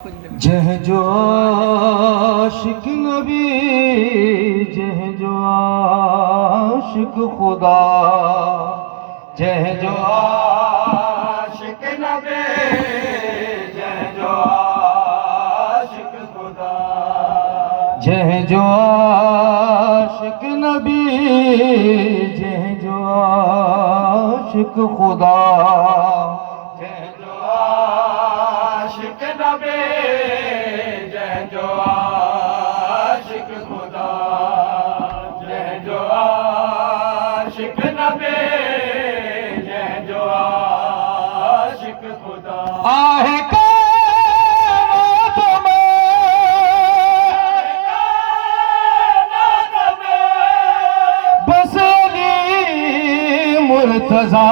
जह जो आशिक नबी, जह जो आशिक खुदा, जह जो आशिक नबी, जह जो आशिक खुदा, जह जो आशिक नबी, जह जो आशिक खुदा, जह जो आशिक नबी, जह जो आशिक खुदा, जह जो आशिक नबी, जह जो आशिक खुदा। आहे कायनात में बसली मुर्तज़ा,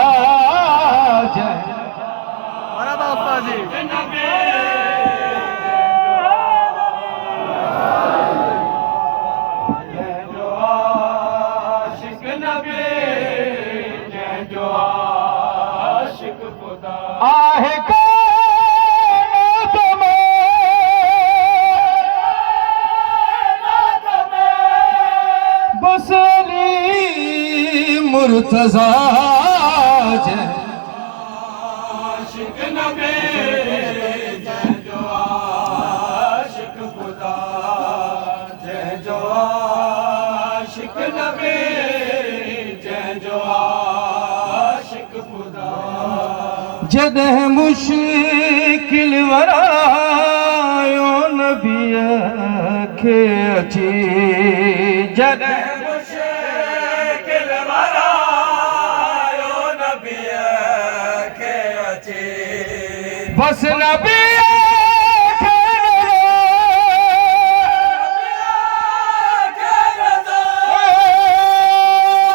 जह आहे कायनात में बसली मुर्तज़ा, जह आशिक नबी, जह जो आशिक खुदा, जह जो आशिक नबी, जह जो आशिक खुदा। जदह मुश्किल वरायो नबी खे अची, जदह मुश्किल वरायो नबी खे अची, बस नबी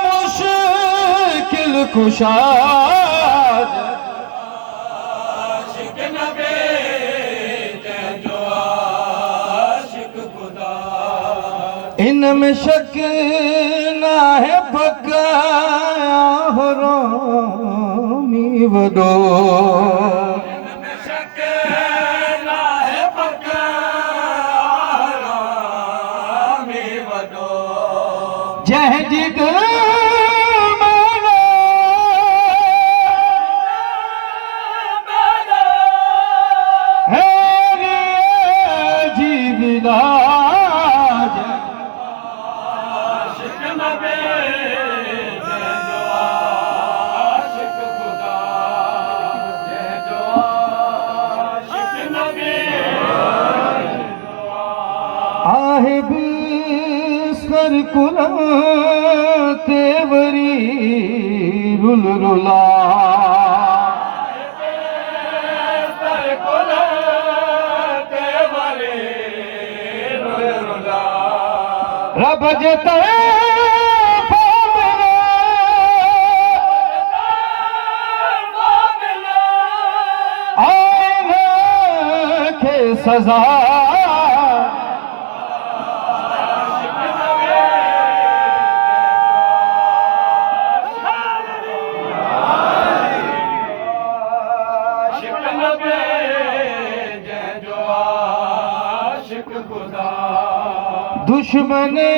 मुश्किल कुशा, इनमें शक ना है बकाया हो रोमी वडो, इनमें शक ना है बकाया रोमी वडो, जह जिगर है जी विदा, आहे बिस्तर कुला तेवरी रुल रुला, बिस्तर कुला तेवरी रुल रुला, रब जे तरे आने के सजा, दुश्मने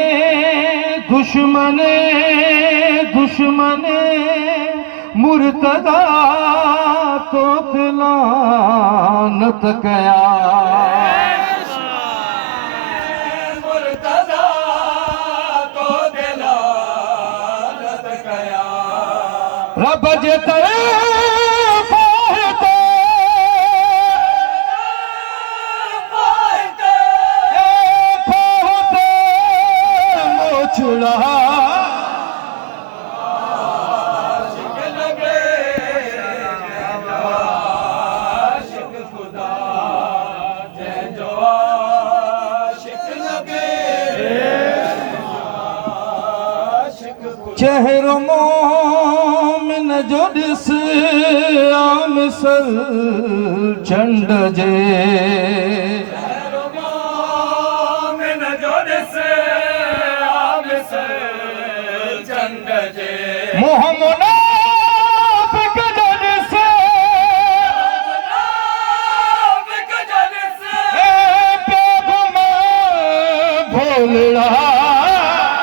दुश्मने दुश्मने मुर्तज़ा तो लानत कया, मुर्तज़ा तो लानत कया, रब जे तरे छुड़ा, आशिक नबी, आशिक खुदा, जह जो आशिक नबी, आशिक खुदा। चेहरो मोमिन जो ॾिस आमसल चंड जे, मोहम्मद भोलड़ा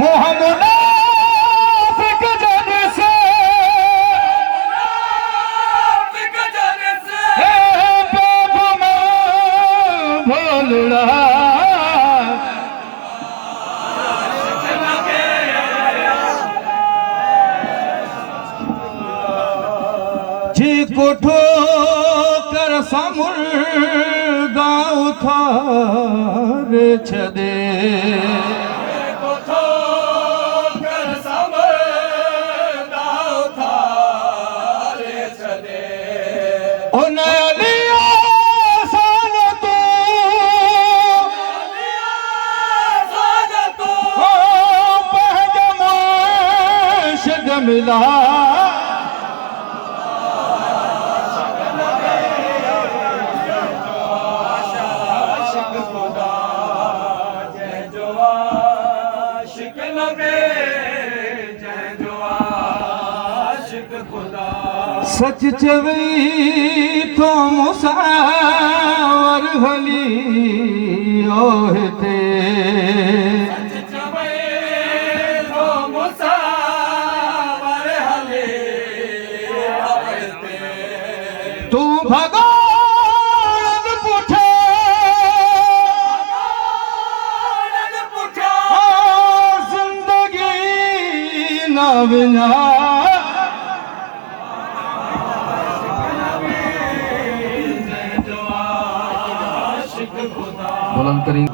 मोह मुनाफिक जन से है बाबू मैं भोलड़ा जी को ठोकर समुर्दा उठार छदे मिला सच चवी तो मुसावर हली ओहते तू भगवान पुठा जिंदगी न विना बुलंद करी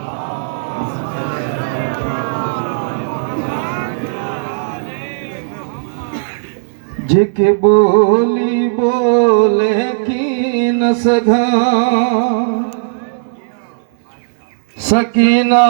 जेके बोली बोले की न सघा सकीना